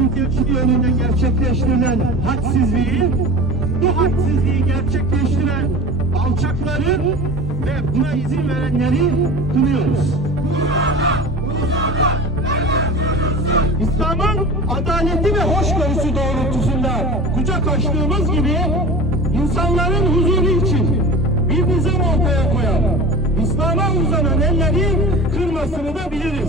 ülkesi yönünde gerçekleştirilen hadsizliği, bu hadsizliği gerçekleştiren alçakları ve buna izin verenleri kınıyoruz. İslam'ın adaleti ve hoşgörüsü doğrultusunda kucak açtığımız gibi insanların huzuru için bir nizam ortaya koyan, İslam'a uzanan elleri kırmasını da biliriz.